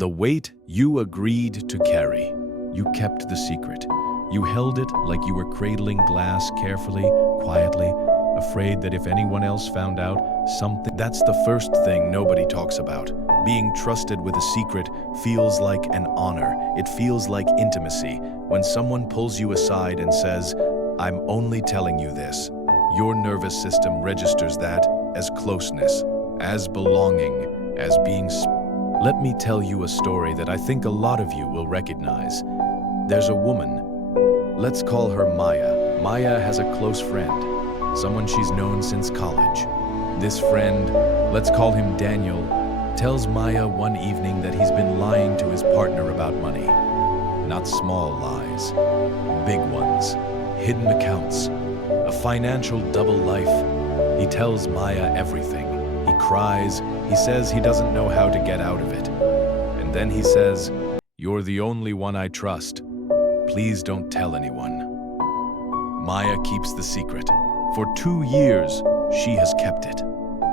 The weight you agreed to carry. You kept the secret. You held it like you were cradling glass carefully, quietly, afraid that if anyone else found out something. That's the first thing nobody talks about. Being trusted with a secret feels like an honor. It feels like intimacy. When someone pulls you aside and says, "I'm only telling you this," your nervous system registers that as closeness, as belonging, as being. Let me tell you a story that I think a lot of you will recognize. There's a woman. Let's call her Maya. Maya has a close friend, someone she's known since college. This friend, let's call him Daniel, tells Maya one evening that he's been lying to his partner about money. Not small lies, big ones, hidden accounts, a financial double life. He tells Maya everything. He cries, he says he doesn't know how to get out of it. And then he says, "You're the only one I trust. Please don't tell anyone." Maya keeps the secret. For 2 years, she has kept it.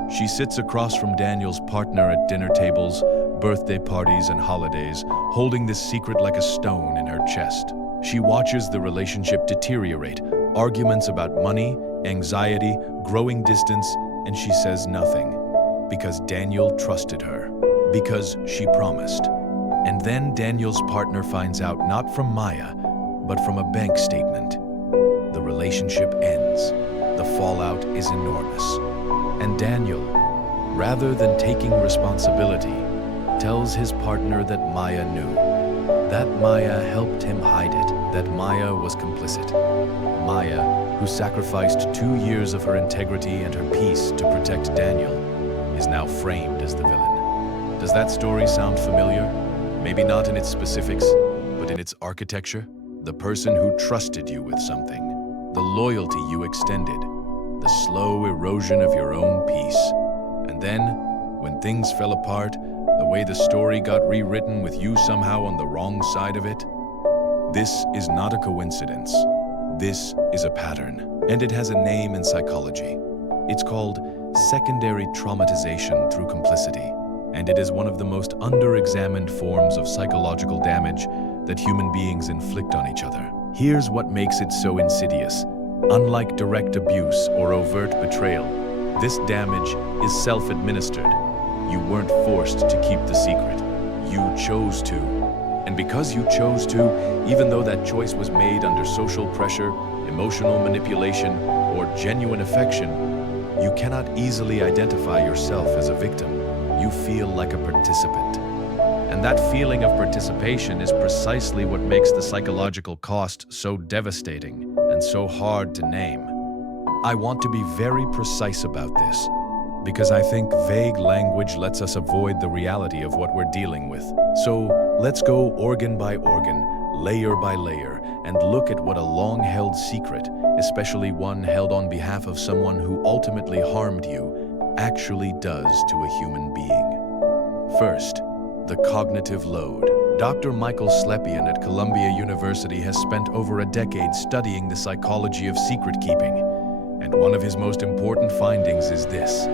She sits across from Daniel's partner at dinner tables, birthday parties, and holidays, holding this secret like a stone in her chest. She watches the relationship deteriorate, arguments about money, anxiety, growing distance, and she says nothing. Because Daniel trusted her. Because she promised. And then Daniel's partner finds out not from Maya, but from a bank statement. The relationship ends. The fallout is enormous. And Daniel, rather than taking responsibility, tells his partner that Maya knew. That Maya helped him hide it. That Maya was complicit. Maya, who sacrificed 2 years of her integrity and her peace to protect Daniel, is now framed as the villain. Does that story sound familiar? Maybe not in its specifics, but in its architecture? The person who trusted you with something, the loyalty you extended, the slow erosion of your own peace. And then, when things fell apart, the way the story got rewritten with you somehow on the wrong side of it. This is not a coincidence. This is a pattern, and it has a name in psychology. It's called secondary traumatization through complicity, and it is one of the most under-examined forms of psychological damage that human beings inflict on each other. Here's what makes it so insidious. Unlike direct abuse or overt betrayal, this damage is self-administered. You weren't forced to keep the secret. You chose to. And because you chose to, even though that choice was made under social pressure, emotional manipulation, or genuine affection, you cannot easily identify yourself as a victim. You feel like a participant. And that feeling of participation is precisely what makes the psychological cost so devastating and so hard to name. I want to be very precise about this, because I think vague language lets us avoid the reality of what we're dealing with. So let's go organ by organ, layer by layer, and look at what a long-held secret, especially one held on behalf of someone who ultimately harmed you, actually does to a human being. First, the cognitive load. Dr. Michael Slepian at Columbia University has spent over a decade studying the psychology of secret-keeping, and one of his most important findings is this.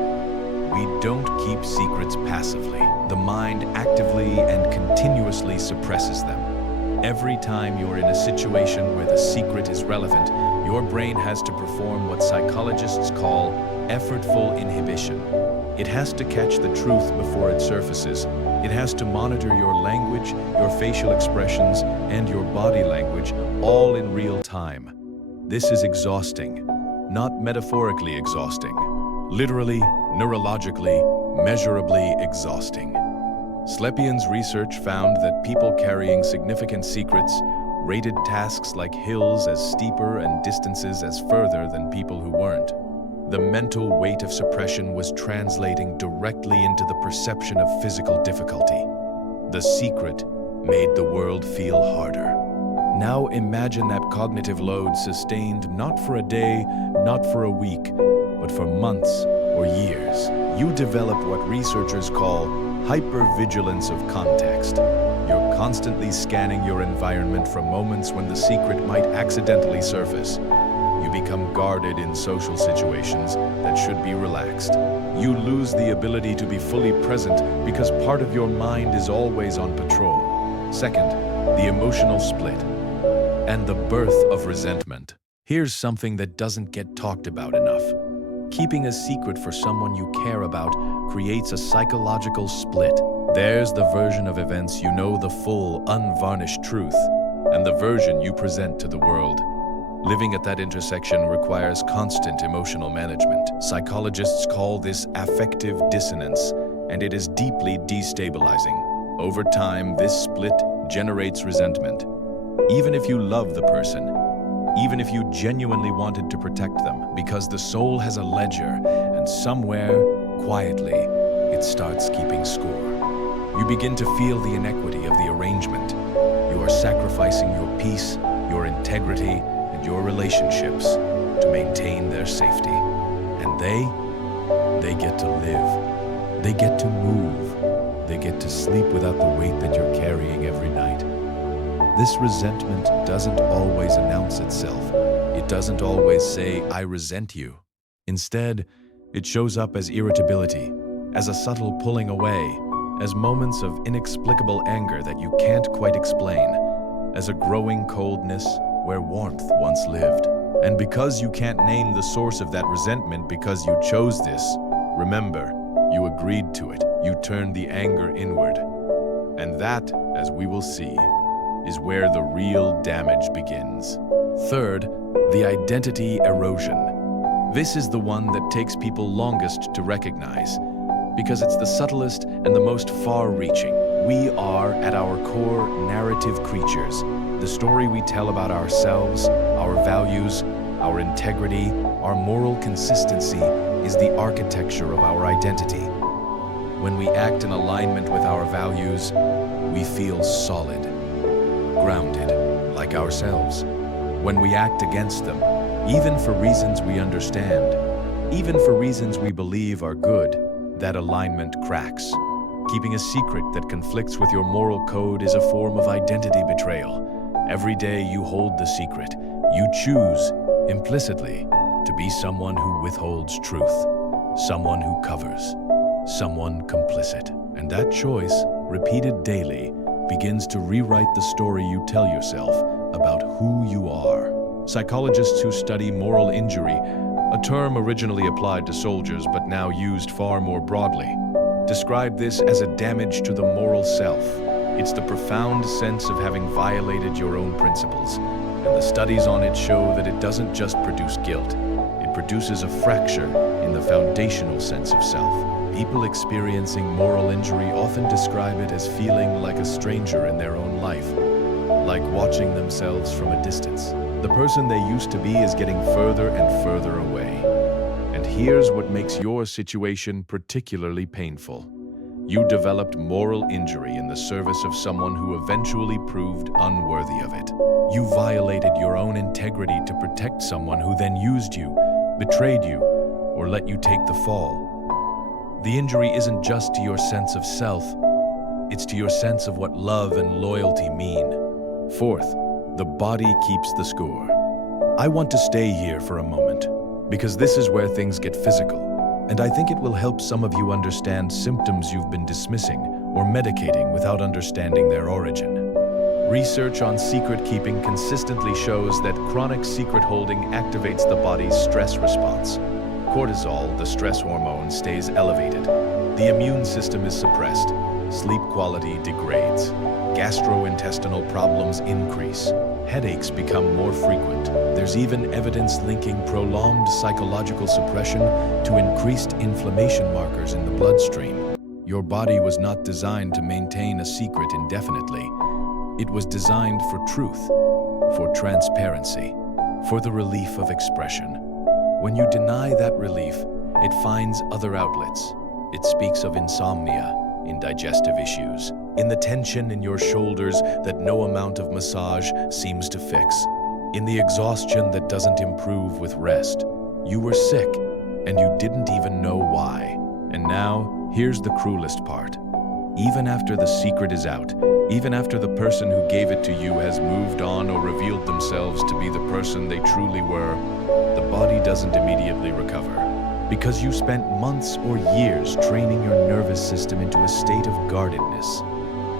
We don't keep secrets passively. The mind actively and continuously suppresses them. Every time you're in a situation where the secret is relevant, your brain has to perform what psychologists call effortful inhibition. It has to catch the truth before it surfaces. It has to monitor your language, your facial expressions, and your body language, all in real time. This is exhausting, not metaphorically exhausting. Literally, neurologically, measurably exhausting. Slepian's research found that people carrying significant secrets rated tasks like hills as steeper and distances as further than people who weren't. The mental weight of suppression was translating directly into the perception of physical difficulty. The secret made the world feel harder. Now imagine that cognitive load sustained not for a day, not for a week, but for months or years. You develop what researchers call hypervigilance of context. You're constantly scanning your environment for moments when the secret might accidentally surface. You become guarded in social situations that should be relaxed. You lose the ability to be fully present because part of your mind is always on patrol. Second, the emotional split and the birth of resentment. Here's something that doesn't get talked about enough. Keeping a secret for someone you care about creates a psychological split. There's the version of events you know, the full, unvarnished truth, and the version you present to the world. Living at that intersection requires constant emotional management. Psychologists call this affective dissonance, and it is deeply destabilizing. Over time, this split generates resentment. Even if you love the person, even if you genuinely wanted to protect them, because the soul has a ledger, and somewhere, quietly, it starts keeping score. You begin to feel the inequity of the arrangement. You are sacrificing your peace, your integrity, and your relationships to maintain their safety. And they get to live. They get to move. They get to sleep without the weight that you're carrying every night. This resentment doesn't always announce itself. It doesn't always say, "I resent you." Instead, it shows up as irritability, as a subtle pulling away, as moments of inexplicable anger that you can't quite explain, as a growing coldness where warmth once lived. And because you can't name the source of that resentment because you chose this, remember, you agreed to it. You turned the anger inward. And that, as we will see, is where the real damage begins. Third, the identity erosion. This is the one that takes people longest to recognize, because it's the subtlest and the most far-reaching. We are, at our core, narrative creatures. The story we tell about ourselves, our values, our integrity, our moral consistency is the architecture of our identity. When we act in alignment with our values, we feel solid, grounded, like ourselves. When we act against them, even for reasons we understand, even for reasons we believe are good, that alignment cracks. Keeping a secret that conflicts with your moral code is a form of identity betrayal. Every day you hold the secret, you choose, implicitly, to be someone who withholds truth, someone who covers, someone complicit. And that choice, repeated daily, begins to rewrite the story you tell yourself about who you are. Psychologists who study moral injury, a term originally applied to soldiers but now used far more broadly, describe this as a damage to the moral self. It's the profound sense of having violated your own principles, and the studies on it show that it doesn't just produce guilt, it produces a fracture in the foundational sense of self. People experiencing moral injury often describe it as feeling like a stranger in their own life, like watching themselves from a distance. The person they used to be is getting further and further away. And here's what makes your situation particularly painful. You developed moral injury in the service of someone who eventually proved unworthy of it. You violated your own integrity to protect someone who then used you, betrayed you, or let you take the fall. The injury isn't just to your sense of self, it's to your sense of what love and loyalty mean. Fourth, the body keeps the score. I want to stay here for a moment, because this is where things get physical, and I think it will help some of you understand symptoms you've been dismissing or medicating without understanding their origin. Research on secret keeping consistently shows that chronic secret holding activates the body's stress response. Cortisol, the stress hormone, stays elevated. The immune system is suppressed. Sleep quality degrades. Gastrointestinal problems increase. Headaches become more frequent. There's even evidence linking prolonged psychological suppression to increased inflammation markers in the bloodstream. Your body was not designed to maintain a secret indefinitely. It was designed for truth, for transparency, for the relief of expression. When you deny that relief, it finds other outlets. It speaks of insomnia, in digestive issues, in the tension in your shoulders that no amount of massage seems to fix, in the exhaustion that doesn't improve with rest. You were sick, and you didn't even know why. And now, here's the cruelest part. Even after the secret is out, even after the person who gave it to you has moved on or revealed themselves to be the person they truly were, the body doesn't immediately recover. Because you spent months or years training your nervous system into a state of guardedness,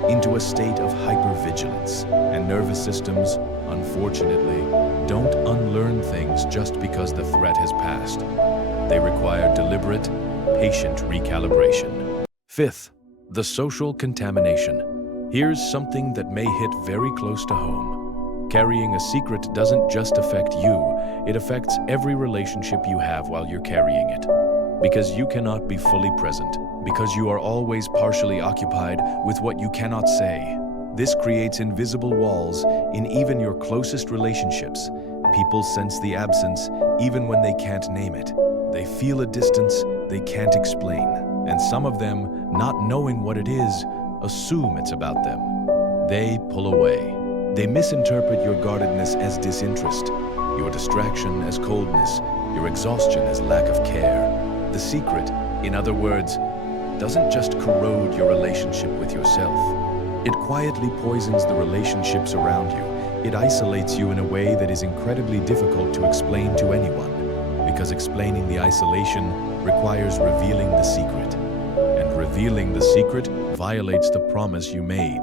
into a state of hypervigilance. And nervous systems, unfortunately, don't unlearn things just because the threat has passed. They require deliberate, patient recalibration. Fifth, the social contamination. Here's something that may hit very close to home. Carrying a secret doesn't just affect you, it affects every relationship you have while you're carrying it. Because you cannot be fully present, because you are always partially occupied with what you cannot say. This creates invisible walls in even your closest relationships. People sense the absence even when they can't name it. They feel a distance they can't explain. And some of them, not knowing what it is, assume it's about them. They pull away. They misinterpret your guardedness as disinterest, your distraction as coldness, your exhaustion as lack of care. The secret, in other words, doesn't just corrode your relationship with yourself. It quietly poisons the relationships around you. It isolates you in a way that is incredibly difficult to explain to anyone, because explaining the isolation requires revealing the secret. And revealing the secret violates the promise you made.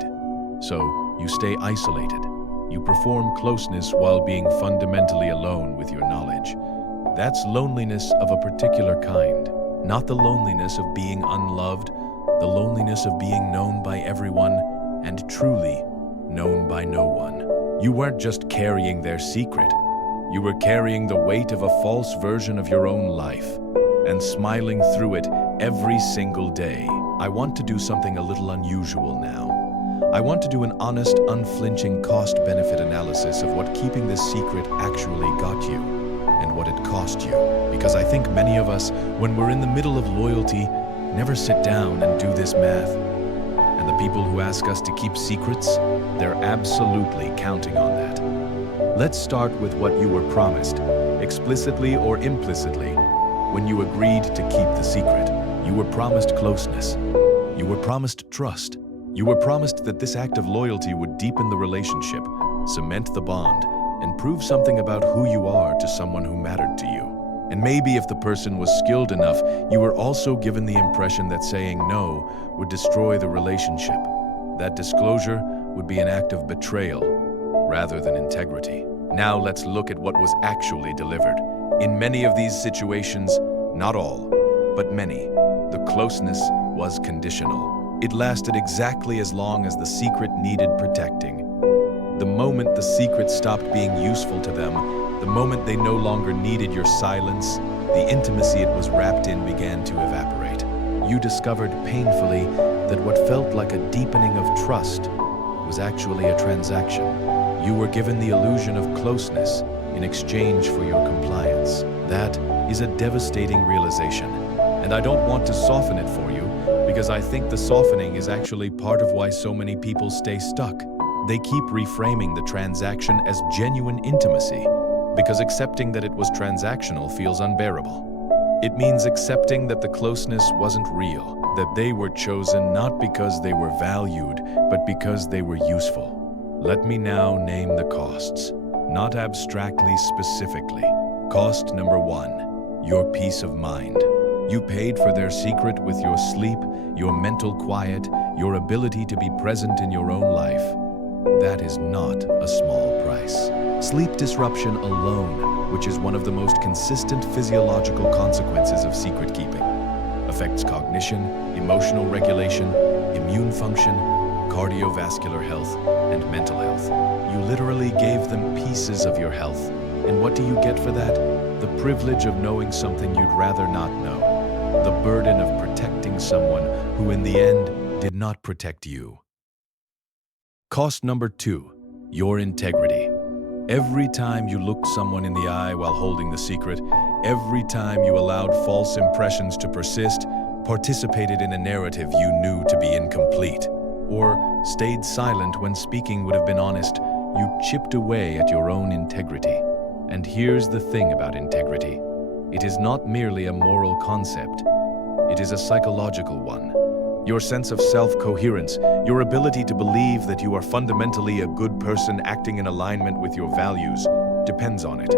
So, you stay isolated. You perform closeness while being fundamentally alone with your knowledge. That's loneliness of a particular kind. Not the loneliness of being unloved, the loneliness of being known by everyone and truly known by no one. You weren't just carrying their secret. You were carrying the weight of a false version of your own life and smiling through it every single day. I want to do something a little unusual now. I want to do an honest, unflinching cost-benefit analysis of what keeping this secret actually got you and what it cost you. Because I think many of us, when we're in the middle of loyalty, never sit down and do this math. And the people who ask us to keep secrets, they're absolutely counting on that. Let's start with what you were promised, explicitly or implicitly, when you agreed to keep the secret. You were promised closeness. You were promised trust. You were promised that this act of loyalty would deepen the relationship, cement the bond, and prove something about who you are to someone who mattered to you. And maybe if the person was skilled enough, you were also given the impression that saying no would destroy the relationship. That disclosure would be an act of betrayal rather than integrity. Now let's look at what was actually delivered. In many of these situations, not all, but many, the closeness was conditional. It lasted exactly as long as the secret needed protecting. The moment the secret stopped being useful to them, the moment they no longer needed your silence, the intimacy it was wrapped in began to evaporate. You discovered painfully that what felt like a deepening of trust was actually a transaction. You were given the illusion of closeness in exchange for your compliance. That is a devastating realization, and I don't want to soften it for you, because I think the softening is actually part of why so many people stay stuck. They keep reframing the transaction as genuine intimacy, because accepting that it was transactional feels unbearable. It means accepting that the closeness wasn't real, that they were chosen not because they were valued, but because they were useful. Let me now name the costs, not abstractly, specifically. Cost number 1, your peace of mind. You paid for their secret with your sleep, your mental quiet, your ability to be present in your own life. That is not a small price. Sleep disruption alone, which is one of the most consistent physiological consequences of secret keeping, affects cognition, emotional regulation, immune function, cardiovascular health, and mental health. You literally gave them pieces of your health. And what do you get for that? The privilege of knowing something you'd rather not know. The burden of protecting someone who in the end did not protect you. Cost number 2, your integrity. Every time you looked someone in the eye while holding the secret, every time you allowed false impressions to persist, participated in a narrative you knew to be incomplete, or stayed silent when speaking would have been honest, you chipped away at your own integrity. And here's the thing about integrity. It is not merely a moral concept. It is a psychological one. Your sense of self-coherence, your ability to believe that you are fundamentally a good person acting in alignment with your values, depends on it.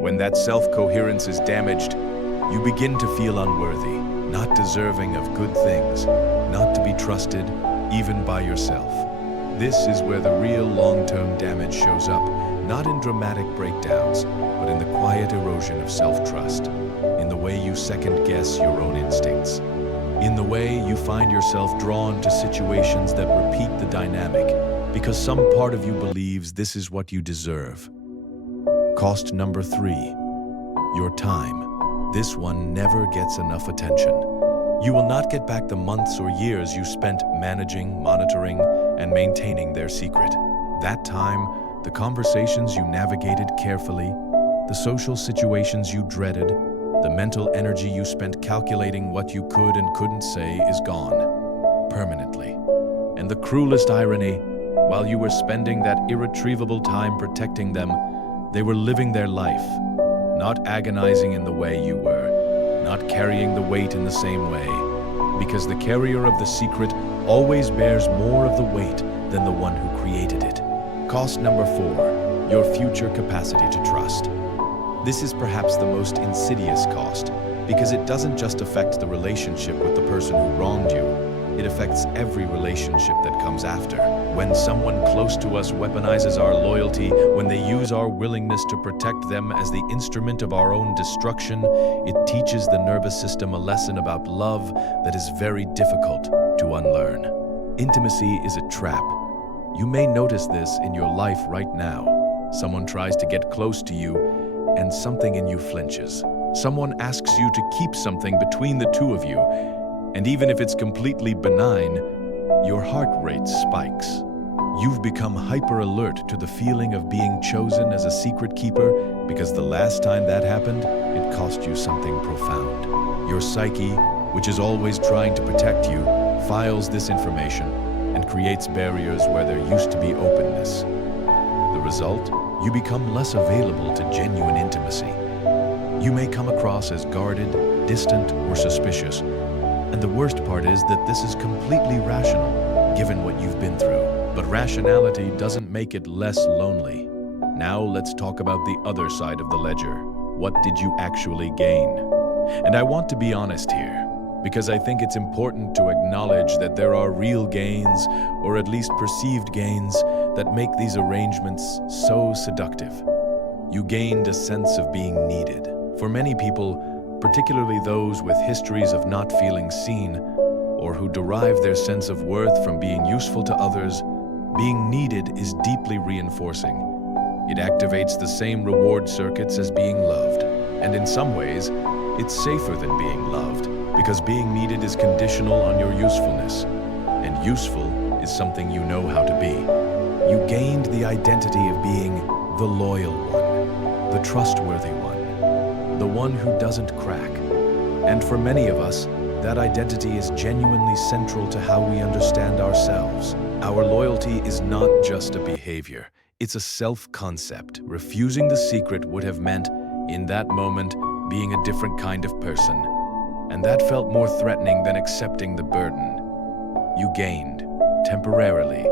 When that self-coherence is damaged, you begin to feel unworthy, not deserving of good things, not to be trusted, even by yourself. This is where the real long-term damage shows up, not in dramatic breakdowns, but in the quiet erosion of self-trust, in the way you second-guess your own instincts, in the way you find yourself drawn to situations that repeat the dynamic, because some part of you believes this is what you deserve. Cost number 3, your time. This one never gets enough attention. You will not get back the months or years you spent managing, monitoring, and maintaining their secret. That time, the conversations you navigated carefully, the social situations you dreaded, the mental energy you spent calculating what you could and couldn't say is gone, permanently. And the cruelest irony, while you were spending that irretrievable time protecting them, they were living their life, not agonizing in the way you were, not carrying the weight in the same way, because the carrier of the secret always bears more of the weight than the one who created it. Cost number 4, your future capacity to trust. This is perhaps the most insidious cost, because it doesn't just affect the relationship with the person who wronged you, it affects every relationship that comes after. When someone close to us weaponizes our loyalty, when they use our willingness to protect them as the instrument of our own destruction, it teaches the nervous system a lesson about love that is very difficult to unlearn. Intimacy is a trap. You may notice this in your life right now. Someone tries to get close to you, and something in you flinches. Someone asks you to keep something between the two of you, and even if it's completely benign, your heart rate spikes. You've become hyper-alert to the feeling of being chosen as a secret keeper because the last time that happened, it cost you something profound. Your psyche, which is always trying to protect you, files this information and creates barriers where there used to be openness. The result? You become less available to genuine intimacy. You may come across as guarded, distant, or suspicious. And the worst part is that this is completely rational, given what you've been through. But rationality doesn't make it less lonely. Now let's talk about the other side of the ledger. What did you actually gain? And I want to be honest here, because I think it's important to acknowledge that there are real gains, or at least perceived gains, that make these arrangements so seductive. You gained a sense of being needed. For many people, particularly those with histories of not feeling seen, or who derive their sense of worth from being useful to others, being needed is deeply reinforcing. It activates the same reward circuits as being loved, and in some ways, it's safer than being loved, because being needed is conditional on your usefulness, and useful is something you know how to be. You gained the identity of being the loyal one, the trustworthy one, the one who doesn't crack. And for many of us, that identity is genuinely central to how we understand ourselves. Our loyalty is not just a behavior, it's a self-concept. Refusing the secret would have meant, in that moment, being a different kind of person. And that felt more threatening than accepting the burden. You gained, temporarily,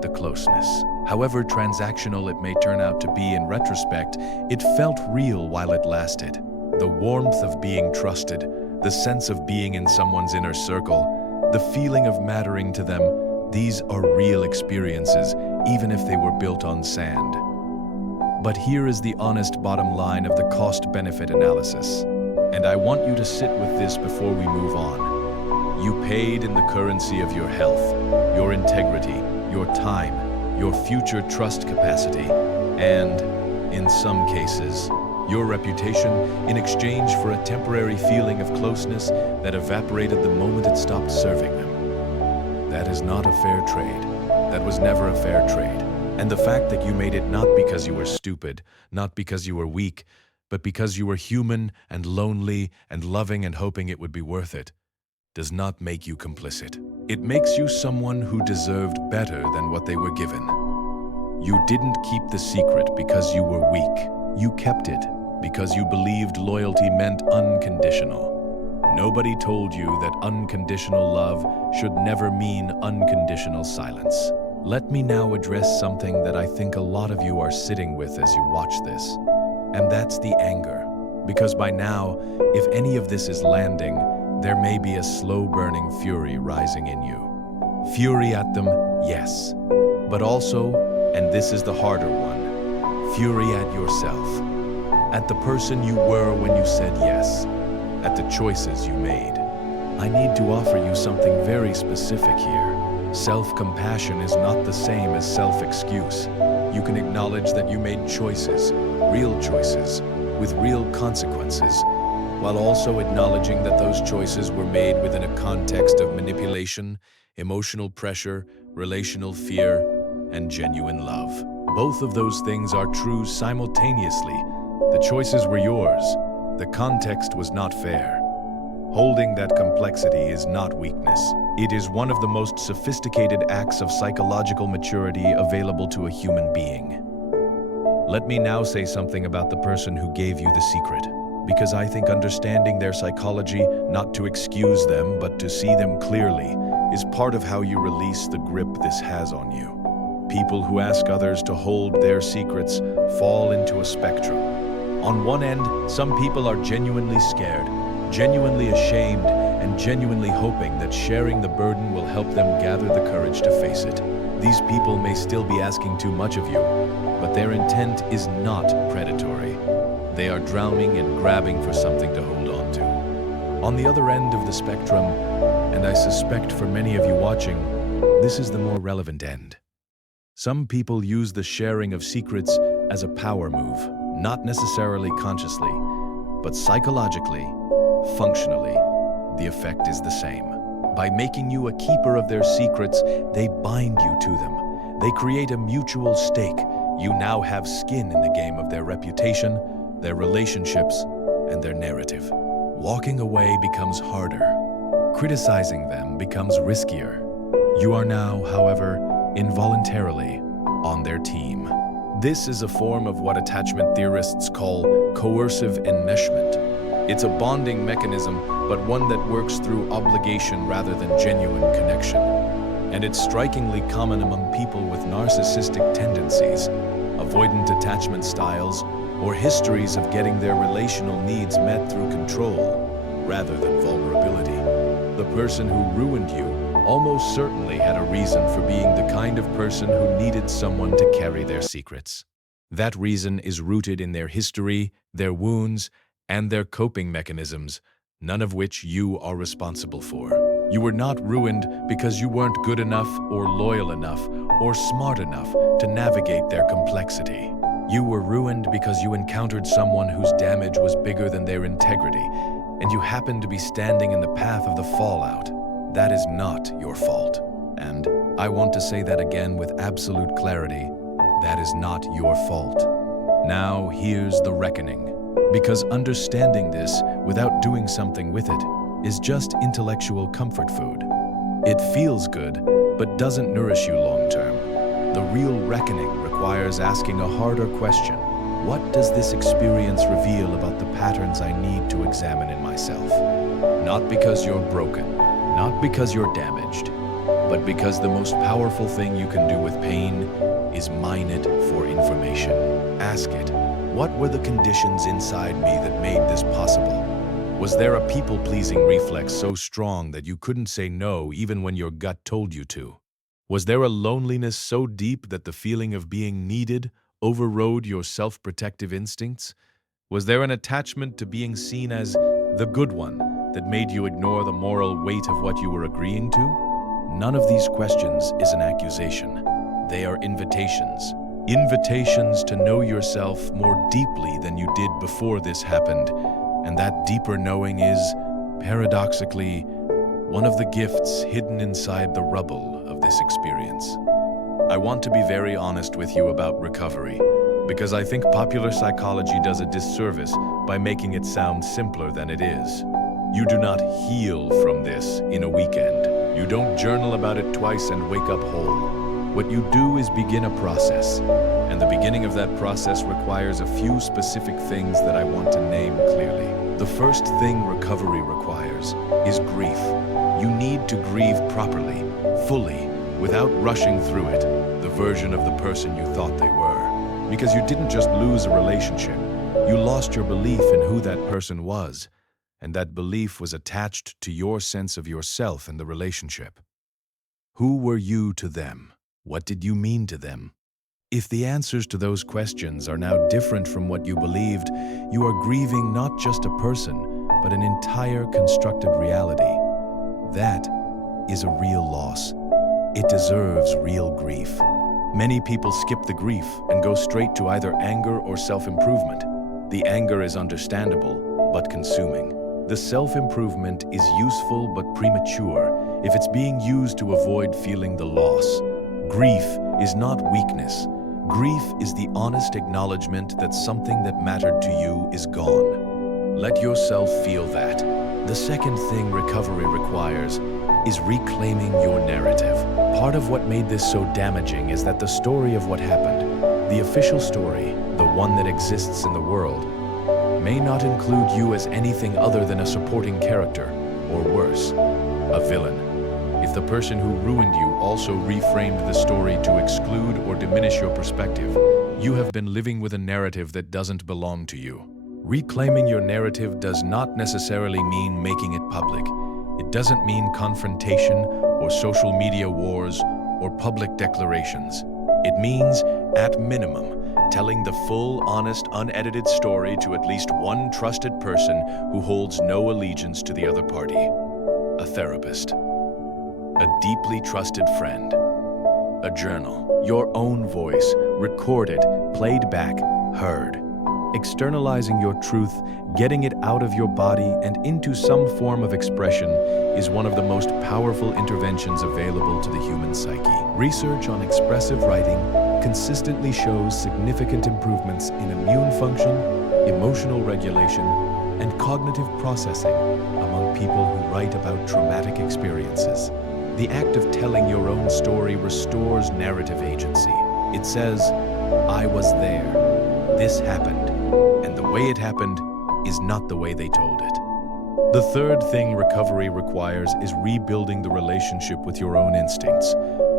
the closeness. However transactional it may turn out to be in retrospect, it felt real while it lasted. The warmth of being trusted, the sense of being in someone's inner circle, the feeling of mattering to them, these are real experiences, even if they were built on sand. But here is the honest bottom line of the cost-benefit analysis. And I want you to sit with this before we move on. You paid in the currency of your health, your integrity, your time, your future trust capacity, and, in some cases, your reputation in exchange for a temporary feeling of closeness that evaporated the moment it stopped serving them. That is not a fair trade. That was never a fair trade. And the fact that you made it not because you were stupid, not because you were weak, but because you were human and lonely and loving and hoping it would be worth it, does not make you complicit. It makes you someone who deserved better than what they were given. You didn't keep the secret because you were weak. You kept it because you believed loyalty meant unconditional. Nobody told you that unconditional love should never mean unconditional silence. Let me now address something that I think a lot of you are sitting with as you watch this. And that's the anger. Because by now, if any of this is landing, there may be a slow-burning fury rising in you. Fury at them, yes. But also, and this is the harder one, fury at yourself. At the person you were when you said yes. At the choices you made. I need to offer you something very specific here. Self-compassion is not the same as self-excuse. You can acknowledge that you made choices, real choices, with real consequences, while also acknowledging that those choices were made within a context of manipulation, emotional pressure, relational fear, and genuine love. Both of those things are true simultaneously. The choices were yours. The context was not fair. Holding that complexity is not weakness. It is one of the most sophisticated acts of psychological maturity available to a human being. Let me now say something about the person who gave you the secret, because I think understanding their psychology, not to excuse them, but to see them clearly, is part of how you release the grip this has on you. People who ask others to hold their secrets fall into a spectrum. On one end, some people are genuinely scared, genuinely ashamed, and genuinely hoping that sharing the burden will help them gather the courage to face it. These people may still be asking too much of you, but their intent is not predatory. They are drowning and grabbing for something to hold on to. On the other end of the spectrum, and I suspect for many of you watching, this is the more relevant end. Some people use the sharing of secrets as a power move, not necessarily consciously, but psychologically, functionally, the effect is the same. By making you a keeper of their secrets, they bind you to them. They create a mutual stake. You now have skin in the game of their reputation, their relationships, and their narrative. Walking away becomes harder. Criticizing them becomes riskier. You are now, however, involuntarily on their team. This is a form of what attachment theorists call coercive enmeshment. It's a bonding mechanism, but one that works through obligation rather than genuine connection. And it's strikingly common among people with narcissistic tendencies, avoidant attachment styles, or histories of getting their relational needs met through control rather than vulnerability. The person who ruined you almost certainly had a reason for being the kind of person who needed someone to carry their secrets. That reason is rooted in their history, their wounds, and their coping mechanisms, none of which you are responsible for. You were not ruined because you weren't good enough or loyal enough or smart enough to navigate their complexity. You were ruined because you encountered someone whose damage was bigger than their integrity, and you happened to be standing in the path of the fallout. That is not your fault. And I want to say that again with absolute clarity, that is not your fault. Now here's the reckoning. Because understanding this without doing something with it is just intellectual comfort food. It feels good, but doesn't nourish you long term. The real reckoning requires asking a harder question. What does this experience reveal about the patterns I need to examine in myself? Not because you're broken, not because you're damaged, but because the most powerful thing you can do with pain is mine it for information. Ask it. What were the conditions inside me that made this possible? Was there a people-pleasing reflex so strong that you couldn't say no even when your gut told you to? Was there a loneliness so deep that the feeling of being needed overrode your self-protective instincts? Was there an attachment to being seen as the good one that made you ignore the moral weight of what you were agreeing to? None of these questions is an accusation. They are invitations. Invitations to know yourself more deeply than you did before this happened, and that deeper knowing is, paradoxically, one of the gifts hidden inside the rubble of this experience. I want to be very honest with you about recovery, because I think popular psychology does a disservice by making it sound simpler than it is. You do not heal from this in a weekend. You don't journal about it twice and wake up whole. What you do is begin a process, and the beginning of that process requires a few specific things that I want to name clearly. The first thing recovery requires is grief. You need to grieve properly, fully, without rushing through it, the version of the person you thought they were. Because you didn't just lose a relationship, You lost your belief in who that person was, and that belief was attached to your sense of yourself in the relationship. Who were you to them? What did you mean to them? If the answers to those questions are now different from what you believed, you are grieving not just a person, but an entire constructed reality. That is a real loss. It deserves real grief. Many people skip the grief and go straight to either anger or self-improvement. The anger is understandable, but consuming. The self-improvement is useful but premature if it's being used to avoid feeling the loss. Grief is not weakness. Grief is the honest acknowledgement that something that mattered to you is gone. Let yourself feel that. The second thing recovery requires is reclaiming your narrative. Part of what made this so damaging is that the story of what happened, the official story, the one that exists in the world, may not include you as anything other than a supporting character, or worse, a villain. If the person who ruined you also reframed the story to exclude or diminish your perspective, you have been living with a narrative that doesn't belong to you. Reclaiming your narrative does not necessarily mean making it public. It doesn't mean confrontation or social media wars or public declarations. It means, at minimum, telling the full, honest, unedited story to at least one trusted person who holds no allegiance to the other party. A therapist. A deeply trusted friend. A journal. Your own voice, recorded, played back, heard. Externalizing your truth, getting it out of your body and into some form of expression is one of the most powerful interventions available to the human psyche. Research on expressive writing consistently shows significant improvements in immune function, emotional regulation, and cognitive processing among people who write about traumatic experiences. The act of telling your own story restores narrative agency. It says, I was there, this happened, and the way it happened is not the way they told it. The third thing recovery requires is rebuilding the relationship with your own instincts.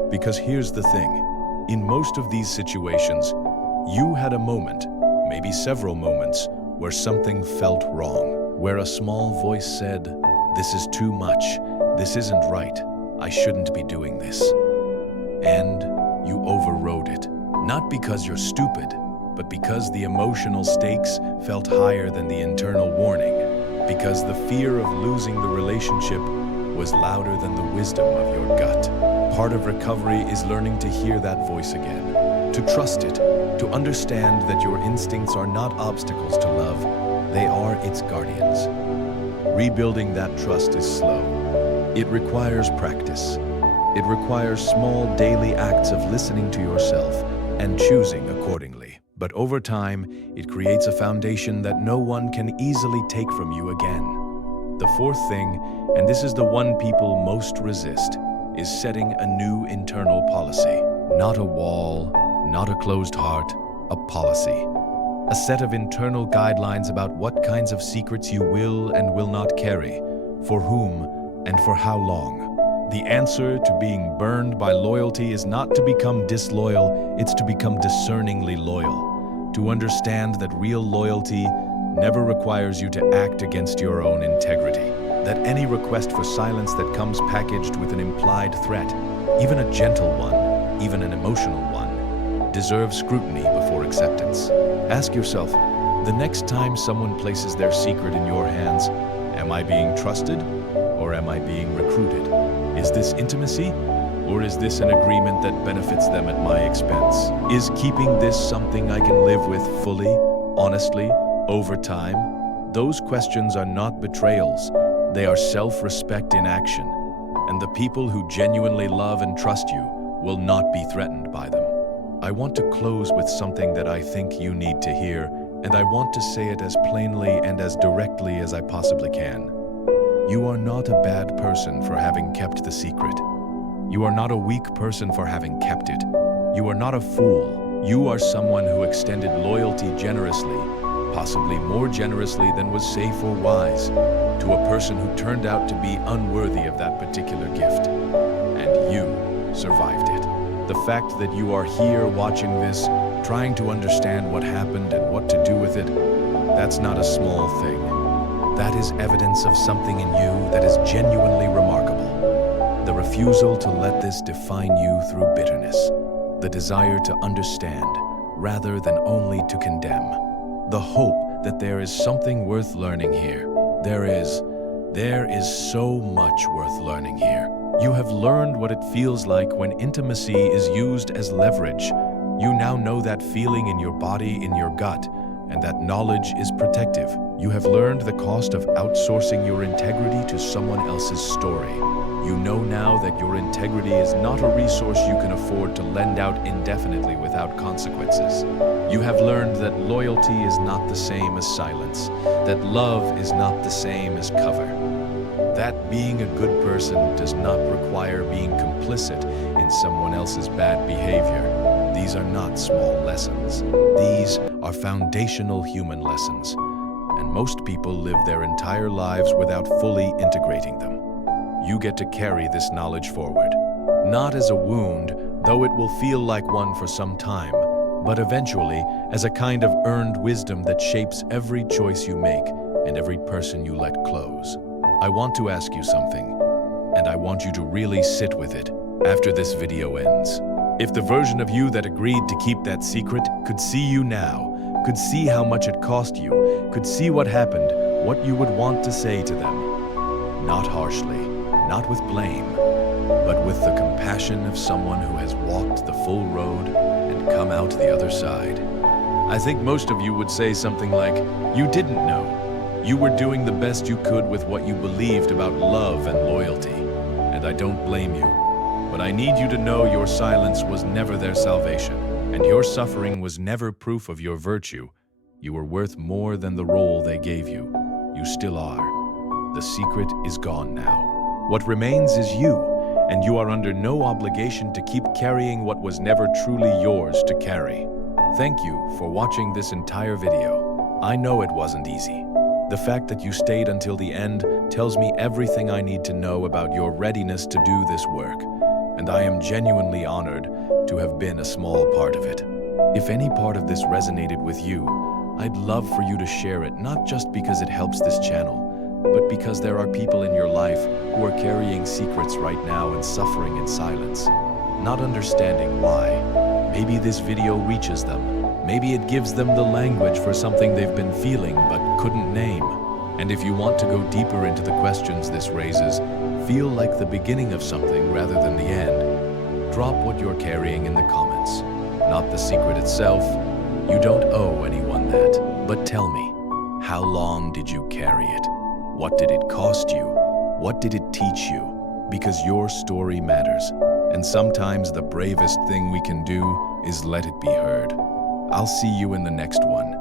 Because here's the thing, in most of these situations, you had a moment, maybe several moments, where something felt wrong, where a small voice said, this is too much, this isn't right, I shouldn't be doing this. And you overrode it, not because you're stupid, but because the emotional stakes felt higher than the internal warning, because the fear of losing the relationship was louder than the wisdom of your gut. Part of recovery is learning to hear that voice again, to trust it, to understand that your instincts are not obstacles to love, they are its guardians. Rebuilding that trust is slow. It requires practice. It requires small daily acts of listening to yourself and choosing accordingly. But over time, it creates a foundation that no one can easily take from you again. The fourth thing, and this is the one people most resist, is setting a new internal policy. Not a wall, not a closed heart, a policy. A set of internal guidelines about what kinds of secrets you will and will not carry, for whom, and for how long. The answer to being burned by loyalty is not to become disloyal, it's to become discerningly loyal. To understand that real loyalty never requires you to act against your own integrity. That any request for silence that comes packaged with an implied threat, even a gentle one, even an emotional one, deserves scrutiny before acceptance. Ask yourself, the next time someone places their secret in your hands, am I being trusted or am I being recruited? Is this intimacy or is this an agreement that benefits them at my expense? Is keeping this something I can live with fully, honestly, over time? Those questions are not betrayals. They are self-respect in action. And the people who genuinely love and trust you will not be threatened by them. I want to close with something that I think you need to hear, and I want to say it as plainly and as directly as I possibly can. You are not a bad person for having kept the secret. You are not a weak person for having kept it. You are not a fool. You are someone who extended loyalty generously, possibly more generously than was safe or wise, to a person who turned out to be unworthy of that particular gift. And you survived it. The fact that you are here watching this, trying to understand what happened and what to do with it, That's not a small thing. That is evidence of something in you that is genuinely remarkable. The refusal to let this define you through bitterness. The desire to understand rather than only to condemn. The hope that there is something worth learning here. There is so much worth learning here. You have learned what it feels like when intimacy is used as leverage. You now know that feeling in your body, in your gut, and that knowledge is protective. You have learned the cost of outsourcing your integrity to someone else's story. You know now that your integrity is not a resource you can afford to lend out indefinitely without consequences. You have learned that loyalty is not the same as silence, that love is not the same as cover, that being a good person does not require being complicit in someone else's bad behavior. These are not small lessons. These are foundational human lessons, and most people live their entire lives without fully integrating them. You get to carry this knowledge forward, not as a wound, though it will feel like one for some time, but eventually as a kind of earned wisdom that shapes every choice you make and every person you let close. I want to ask you something, and I want you to really sit with it after this video ends. If the version of you that agreed to keep that secret could see you now, could see how much it cost you, could see what happened, what you would want to say to them. Not harshly, not with blame, but with the compassion of someone who has walked the full road and come out the other side. I think most of you would say something like, "You didn't know. You were doing the best you could with what you believed about love and loyalty, and I don't blame you. But I need you to know your silence was never their salvation, and your suffering was never proof of your virtue. You were worth more than the role they gave you. You still are. The secret is gone now. What remains is you, and you are under no obligation to keep carrying what was never truly yours to carry." Thank you for watching this entire video. I know it wasn't easy. The fact that you stayed until the end tells me everything I need to know about your readiness to do this work, and I am genuinely honored to have been a small part of it. If any part of this resonated with you, I'd love for you to share it, not just because it helps this channel, but because there are people in your life who are carrying secrets right now and suffering in silence, not understanding why. Maybe this video reaches them. Maybe it gives them the language for something they've been feeling but couldn't name. And if you want to go deeper into the questions this raises, feel like the beginning of something rather than the end, drop what you're carrying in the comments. Not the secret itself. You don't owe anyone that. But tell me, how long did you carry it? What did it cost you? What did it teach you? Because your story matters. And sometimes the bravest thing we can do is let it be heard. I'll see you in the next one.